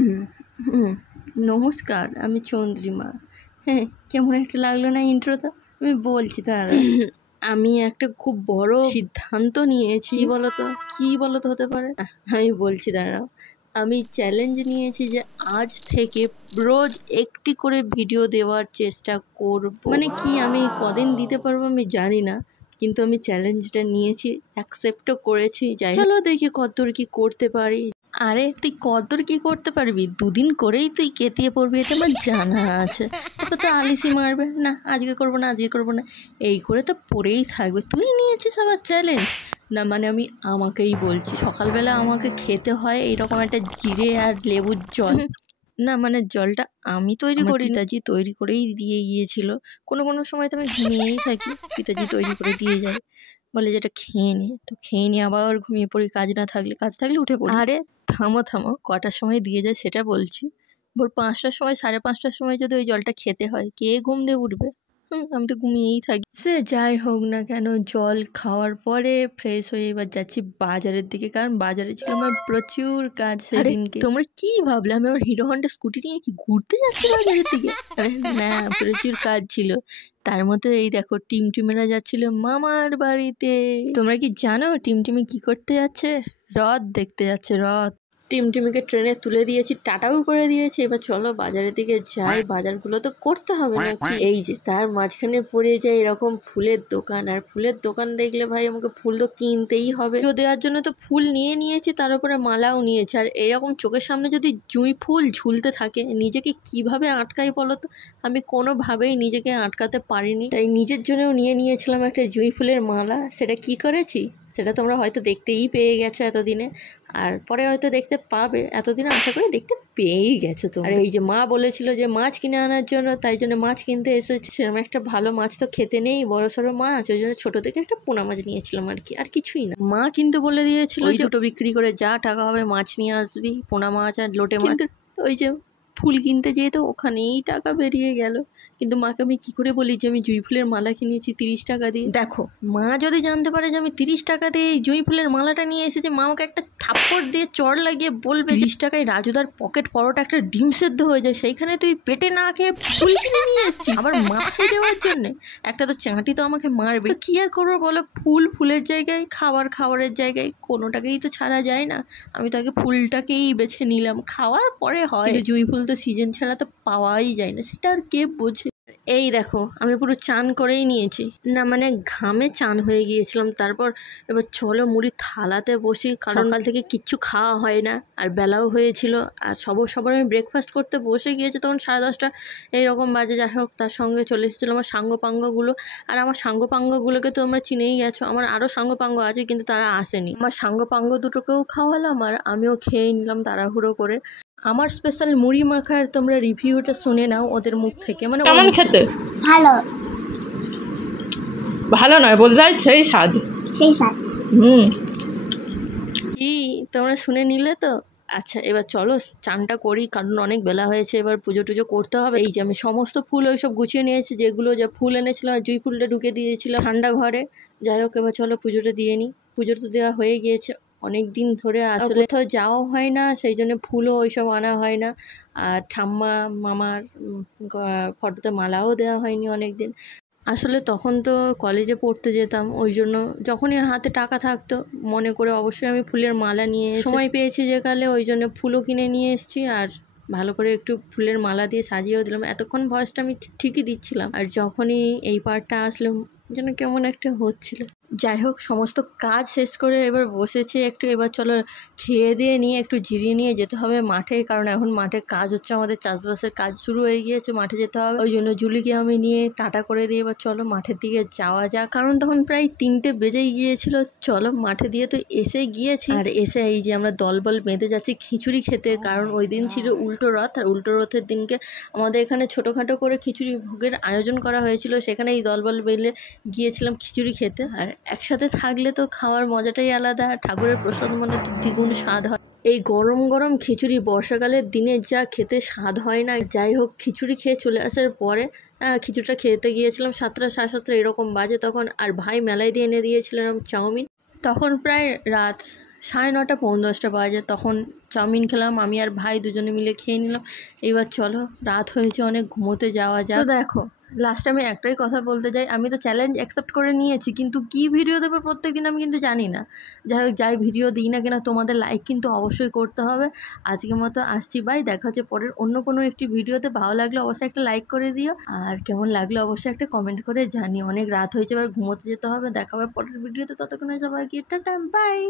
হুম, নমস্কার, আমি চন্দ্রিমা। হ্যাঁ, কেমন একটা লাগলো না ইন্ট্রোটা? আমি বলছি দাঁড়া। আমি একটা খুব বড় সিদ্ধান্ত নিয়েছি। কী বলতো হতে পারে? আমি বলছি দাঁড়াও। আমি চ্যালেঞ্জ নিয়েছি যে আজ থেকে রোজ একটি করে ভিডিও দেওয়ার চেষ্টা করব। মানে কি আমি কদিন দিতে পারবো আমি জানি না, কিন্তু আমি চ্যালেঞ্জটা নিয়েছি, অ্যাকসেপ্টও করেছি। যাই চলো দেখি কতদূর কি করতে পারি। আরে তুই কতদূর কি করতে পারবি? 2 দিন করেই তুই কেতিয়ে পড়বি, এটা আমার জানা আছে। তারপর তো আলিসি মারবে, না আজকে করবো না, আজকে করবো না, এই করে তো পড়েই থাকবে। তুই নিয়েছিস আবার চ্যালেঞ্জ? না মানে আমি আমাকেই বলছি, সকালবেলা আমাকে খেতে হয় এইরকম একটা জিরে আর লেবুর জল। না মানে জলটা আমি তৈরি করি, পিতাজি তৈরি করেই দিয়ে গিয়েছিল। কোনো কোনো সময় তো আমি ঘুমিয়েই থাকি, পিতাজি তৈরি করে দিয়ে যায়, বলে যে এটা খেয়ে নে। তো খেয়ে নিয়ে আবার ঘুমিয়ে পড়ি, কাজ না থাকলে, কাজ থাকলে উঠে পড়ি। আরে থামো থামো, কটার সময় দিয়ে যায় সেটা বলছি। ভোর 5টার সময়, 5:30টার সময় যদি ওই জলটা খেতে হয়, কে ঘুম দিয়ে উঠবে? আমি তো ঘুমিয়েই থাকি। সে যাই হোক না কেন, জল খাওয়ার পরে ফ্রেশ হয়ে এবার যাচ্ছি বাজারের দিকে, কারণ বাজারে ছিল আমার প্রচুর কাজ সেদিনকে। তোমরা কি ভাবলে আমি আমার হিরো হন্ডা স্কুটি নিয়ে কি ঘুরতে যাচ্ছি বাজারের দিকে? আরে না, প্রচুর কাজ ছিল। তার মধ্যে এই দেখো টিমটিমেরা যাচ্ছিল মামার বাড়িতে। তোমরা কি জানো টিমটিমি কি করতে যাচ্ছে? রথ দেখতে যাচ্ছে, রথ। টিমটিমিকে ট্রেনে তুলে দিয়েছি, টাটাও করে দিয়েছি। এবার চলো বাজারের দিকে যাই, বাজারগুলো তো করতে হবে নাকি। এই যে তার মাঝখানে পড়ে যায় এরকম ফুলের দোকান, আর ফুলের দোকান দেখলে ভাই আমাকে ফুল তো কিনতেই হবে। পুজো দেওয়ার জন্য তো ফুল নিয়ে নিয়েছি, তার উপরে মালাও নিয়েছি। আর এরকম চোখের সামনে যদি জুঁই ফুল ঝুলতে থাকে, নিজেকে কিভাবে আটকাই বলো তো? আমি কোনোভাবেই নিজেকে আটকাতে পারিনি, তাই নিজের জন্যও নিয়ে নিয়েছিলাম একটা জুঁই ফুলের মালা। সেটা কি করেছি সেটা তোমরা হয়তো দেখতেই পেয়ে গেছো এতদিনে, আর পরে হয়তো দেখতে পাবে। এতদিন আশা করি দেখতে পেয়েই গেছো তো। আর এই যে মা বলেছিল যে মাছ কিনে আনার জন্য, তাই জন্য মাছ কিনতে এসেছে। সেরকম একটা ভালো মাছ তো খেতে নেই, বড় সড়ো মাছ, ওই জন্য ছোটো থেকে একটা পোনা মাছ নিয়েছিলাম আর কি, আর কিছুই না। মা কিন্তু বলে দিয়েছিল ওই দুটো বিক্রি করে যা টাকা হবে মাছ নিয়ে আসবি, পোনা মাছ আর লোটে মাছ। ওই যে ফুল কিনতে যেয়ে তো ওখানেই টাকা বেরিয়ে গেল। কিন্তু মাকে আমি কী করে বলি যে আমি জুঁই ফুলের মালা কিনেছি 30 টাকা দিয়ে? দেখো, মা যদি জানতে পারে যে আমি 30 টাকা দিয়ে এই জুঁই ফুলের মালাটা নিয়ে এসেছি, মা আমাকে একটা থাপ্পড় দিয়ে চড় লাগিয়ে বলবে 30 টাকায় রাজুদার পকেট পরোটা একটা ডিম সেদ্ধ হয়ে যায়, সেইখানে তুই পেটে না খেয়ে ফুল কিনে নিয়ে এসেছিস আবার মাথায় দেওয়ার জন্যে। একটা তো চাঁটি তো আমাকে মারবে। তো কী আর করবো বলো, ফুল ফুলের জায়গায়, খাবার খাবারের জায়গায়, কোনোটাকেই তো ছাড়া যায় না। আমি তো আগে ফুলটাকেই বেছে নিলাম, খাওয়ার পরে হয়, কিন্তু জুঁই ফুল তো সিজন ছাড়া তো পাওয়াই যায় না, সেটা আর কে বোঝে। এই দেখো আমি পুরো চান করেই নিয়েছি, না মানে ঘামে চান হয়ে গিয়েছিলাম। তারপর এবার চলো মুড়ি থালাতে বসি, কারণ সকাল থেকে কিচ্ছু খাওয়া হয় না, আর বেলাও হয়েছিল। আর সবার আমি ব্রেকফাস্ট করতে বসে গিয়েছে তখন 10:30 এইরকম বাজে। যাই হোক, তার সঙ্গে চলে এসেছিলো আমার সাঙ্গপাঙ্গগুলো। আর আমার সাঙ্গপাঙ্গগুলোকে তো তোমরা চিনেই গেছো, আমার আরও সাঙ্গপাঙ্গ আছে কিন্তু তারা আসেনি। আমার সাঙ্গপাঙ্গ দুটোকেও খাওয়ালাম আর আমিও খেয়ে নিলাম তাড়াহুড়ো করে। আমার স্পেশাল মুড়ি মাখার তোমরা রিভিউটা শুনে নাও ওদের মুখ থেকে। মানে কেমন খেতে? ভালো। ভালো নয়, বলতে হয় সেই স্বাদ। সেই স্বাদ। কি তোমরা শুনে নিলে তো? আচ্ছা এবার চলো চানটা করি, কারণ অনেক বেলা হয়েছে, এবার পুজো টুজো করতে হবে। এই যে আমি সমস্ত ফুল ওইসব গুছিয়ে নিয়েছি, যেগুলো যা ফুল এনেছিলাম, আর জুঁই ফুলটা ঢুকে দিয়েছিলাম ঠান্ডা ঘরে। যাই হোক এবার চলো পুজোটা দিয়ে নিই। পুজো তো দেওয়া হয়ে গিয়েছে, অনেক দিন ধরে আসলে কোথাও যাওয়া হয় না, সেই জন্য ফুলও ওইসব আনা হয় না। আর ঠাম্মা মামার ফটোতে মালাও দেওয়া হয়নি অনেক দিন। আসলে তখন তো কলেজে পড়তে যেতাম, ওই জন্য যখনই হাতে টাকা থাকতো মনে করে অবশ্যই আমি ফুলের মালা নিয়ে সময় পেয়েছি যে কালে, ওই জন্য ফুলও কিনে নিয়ে এসেছি, আর ভালো করে একটু ফুলের মালা দিয়ে সাজিয়েও দিলাম। এতক্ষণ ভয়েসটা আমি ঠিকই দিচ্ছিলাম, আর যখনই এই পার্টটা আসলো যেন কেমন একটা হচ্ছিল। যাই হোক, সমস্ত কাজ শেষ করে এবার বসেছি একটু। এবার চলো খেয়ে দিয়ে নিয়ে একটু জিরিয়ে নিয়ে যেতে হবে মাঠে, কারণ এখন মাঠে কাজ হচ্ছে, আমাদের চাষবাসের কাজ শুরু হয়ে গিয়েছে, মাঠে যেতে হবে। ওই জন্য জুলিকে আমি নিয়ে টাটা করে দিয়ে এবার চলো মাঠের দিকে যাওয়া যাক, কারণ তখন প্রায় 3টে বেজেই গিয়েছিল। চলো মাঠে দিয়ে তো এসে গিয়েছি, আর এসে এই যে আমরা দলবল বেঁধে যাচ্ছি খিচুড়ি খেতে, কারণ ওই দিন ছিল উল্টো রথ, আর উল্টো রথের দিনকে আমাদের এখানে ছোটোখাটো করে খিচুড়ি ভোগের আয়োজন করা হয়েছিল, সেখানে এই দলবল বেঁধে গিয়েছিলাম খিচুড়ি খেতে। আর একসাথে থাকলে তো খাওয়ার মজাটাই আলাদা, ঠাকুরের প্রসাদ মানে তো দ্বিগুণ স্বাদ হয়। এই গরম গরম খিচুড়ি বর্ষাকালের দিনে যা খেতে স্বাদ হয় না। যাই হোক, খিচুড়ি খেয়ে চলে আসার পরে খিচুড়িটা খেতে গিয়েছিলাম 7টা 7:30 এরকম বাজে তখন, আর ভাই মেলায় দিয়ে এনে দিয়েছিলাম চাউমিন। তখন প্রায় রাত 9:30 10:30 বাজে, তখন চাউমিন খেলাম, আমি আর ভাই দুজনে মিলে খেয়ে নিলাম। এবার চলো, রাত হয়েছে অনেক, ঘুমোতে যাওয়া যাক। তো দেখো, লাস্টে আমি একটাই কথা বলতে চাই, আমি তো চ্যালেঞ্জ অ্যাকসেপ্ট করে নিয়েছি, কিন্তু কি ভিডিও দেবো প্রত্যেক দিন আমি কিন্তু জানি না। যাই হোক, যাই ভিডিও দিই না কেনা, তোমাদের লাইক কিন্তু অবশ্যই করতে হবে। আজকের মতো আসছি, বাই। দেখা হচ্ছে পরের অন্য কোনো একটি ভিডিওতে। ভালো লাগলে অবশ্যই একটা লাইক করে দিও, আর কেমন লাগলো অবশ্যই একটা কমেন্ট করে জানিও। অনেক রাত হয়েছে, এবার ঘুমোতে যেতে হবে। দেখা হবে পরের ভিডিওতে, ততক্ষণে সবাইকে টাটা, বাই।